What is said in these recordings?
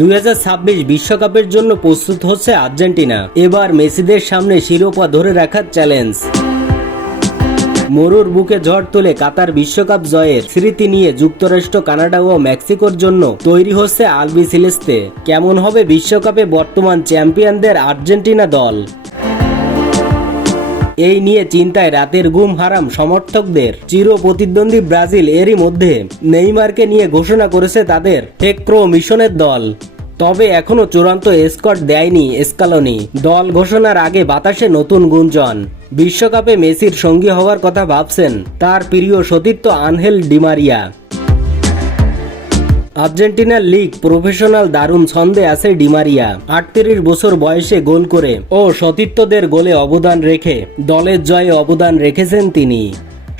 2026 বিশ্বকাপের জন্য প্রস্তুত হচ্ছে আর্জেন্টিনা। এবার মেসিদের সামনে শিরোপা ধরে রাখার চ্যালেঞ্জ। মরুর বুকে ঝড় তোলে কাতার বিশ্বকাপ জয়ের স্মৃতি নিয়ে যুক্তরাষ্ট্র, কানাডা ও মেক্সিকোর জন্য তৈরি হচ্ছে আলবিসেলেস্তে। কেমন হবে বিশ্বকাপে বর্তমান চ্যাম্পিয়নদের আর্জেন্টিনা দল? এই নিয়ে চিন্তায় রাতের ঘুম হারাম সমর্থকদের। চির প্রতিদ্বন্দ্বী ব্রাজিল এরই মধ্যে নেইমারকে নিয়ে ঘোষণা করেছে তাদের টেক্রো মিশনের দল। তবে এখনো চূড়ান্ত স্কোয়াড দেয়নি স্কালোনি। দল ঘোষণার আগে বাতাসে নতুন গুঞ্জন। বিশ্বকাপে মেসির সঙ্গী হওয়ার কথা ভাবছেন তার প্রিয় সতীর্থ আনহেল ডিমারিয়া। আর্জেন্টিনার লিগ প্রফেশনাল দারুণ ছন্দে আছে ডিমারিয়া। 38 বছর বয়সে গোল করে ও সতীর্থদের গোলে অবদান রেখে দলের জয়ে অবদান রেখেছেন তিনি।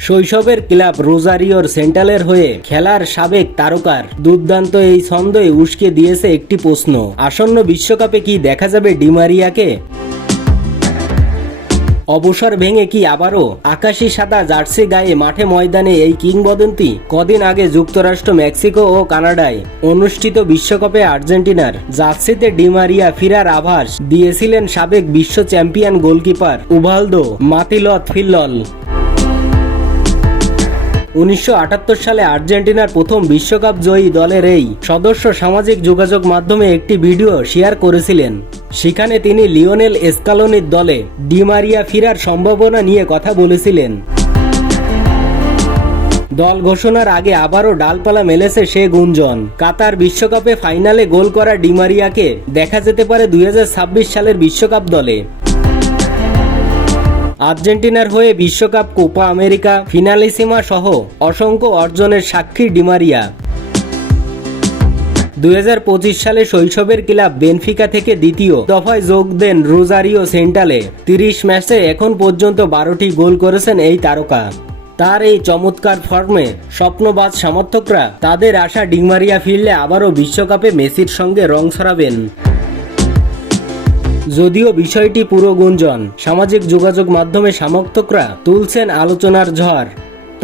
শৈশবের ক্লাব রোজারিওর সেন্ট্রালের হয়ে খেলার সাবেক তারকার দুর্দান্ত এই ছন্দে উস্কে দিয়েছে একটি প্রশ্ন: আসন্ন বিশ্বকাপে কি দেখা যাবে ডিমারিয়াকে? অবসর ভেঙে কি আবারও আকাশি সাদা জার্সি গায়ে মাঠে ময়দানে এই কিংবদন্তি? কদিন আগে যুক্তরাষ্ট্র, মেক্সিকো ও কানাডায় অনুষ্ঠিত বিশ্বকাপে আর্জেন্টিনার জার্সিতে ডিমারিয়া ফিরার আভাস দিয়েছিলেন সাবেক বিশ্ব চ্যাম্পিয়ন গোলকিপার উভালদো মাতিলথ ফিল্লল। 1978 সালে আর্জেন্টিনার প্রথম বিশ্বকাপ জয়ী দলের এই সদস্য সামাজিক যোগাযোগ মাধ্যমে একটি ভিডিও শেয়ার করেছিলেন। সেখানে তিনি লিওনেল স্কালোনির দলে ডিমারিয়া ফেরার সম্ভাবনা নিয়ে কথা বলেছিলেন। দল ঘোষণার আগে আবারও ডালপালা মেলেছে সে গুঞ্জন। কাতার বিশ্বকাপে ফাইনালে গোল করা ডিমারিয়াকে দেখা যেতে পারে 2026 সালের বিশ্বকাপ দলে। আর্জেন্টিনার হয়ে বিশ্বকাপ, কোপা আমেরিকা, ফিনালিসিমা সহ অসংখ্য অর্জনের সাক্ষী ডিমারিয়া। 2025 সালে শৈশবের ক্লাব বেনফিকা থেকে দ্বিতীয় দফায় যোগ দেন রোজারিও সেন্ট্রালে। 30 ম্যাচে এখন পর্যন্ত 12টি গোল করেছেন এই তারকা। তার এই চমৎকার ফর্মে স্বপ্নবাজ সমর্থকরা তাদের আশা ডিমারিয়া ফিরলে আবারও বিশ্বকাপে মেসির সঙ্গে রং ছড়াবেন। যদিও বিষয়টি পুরো গুঞ্জন, সামাজিক যোগাযোগ মাধ্যমে সমর্থকরা তুলছেন আলোচনার ঝড়।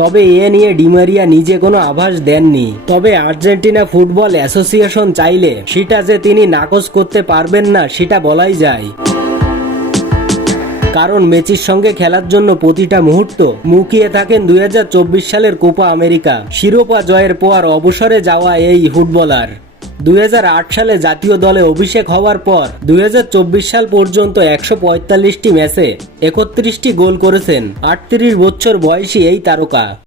তবে এ নিয়ে ডিমারিয়া নিজে কোনো আভাস দেননি। তবে আর্জেন্টিনা ফুটবল অ্যাসোসিয়েশন চাইলে সেটা যে তিনি নাকচ করতে পারবেন না সেটা বলাই যায়। কারণ মেসির সঙ্গে খেলার জন্য প্রতিটা মুহূর্ত মুখিয়ে থাকেন 2024 সালের কোপা আমেরিকা শিরোপা জয়ের পর অবসরে যাওয়া এই ফুটবলার। 2008 সালে জাতীয় দলে অভিষেক হওয়ার পর 2024 সাল পর্যন্ত 145টি ম্যাচে 31টি গোল করেছেন 38 বছর বয়সী এই তারকা।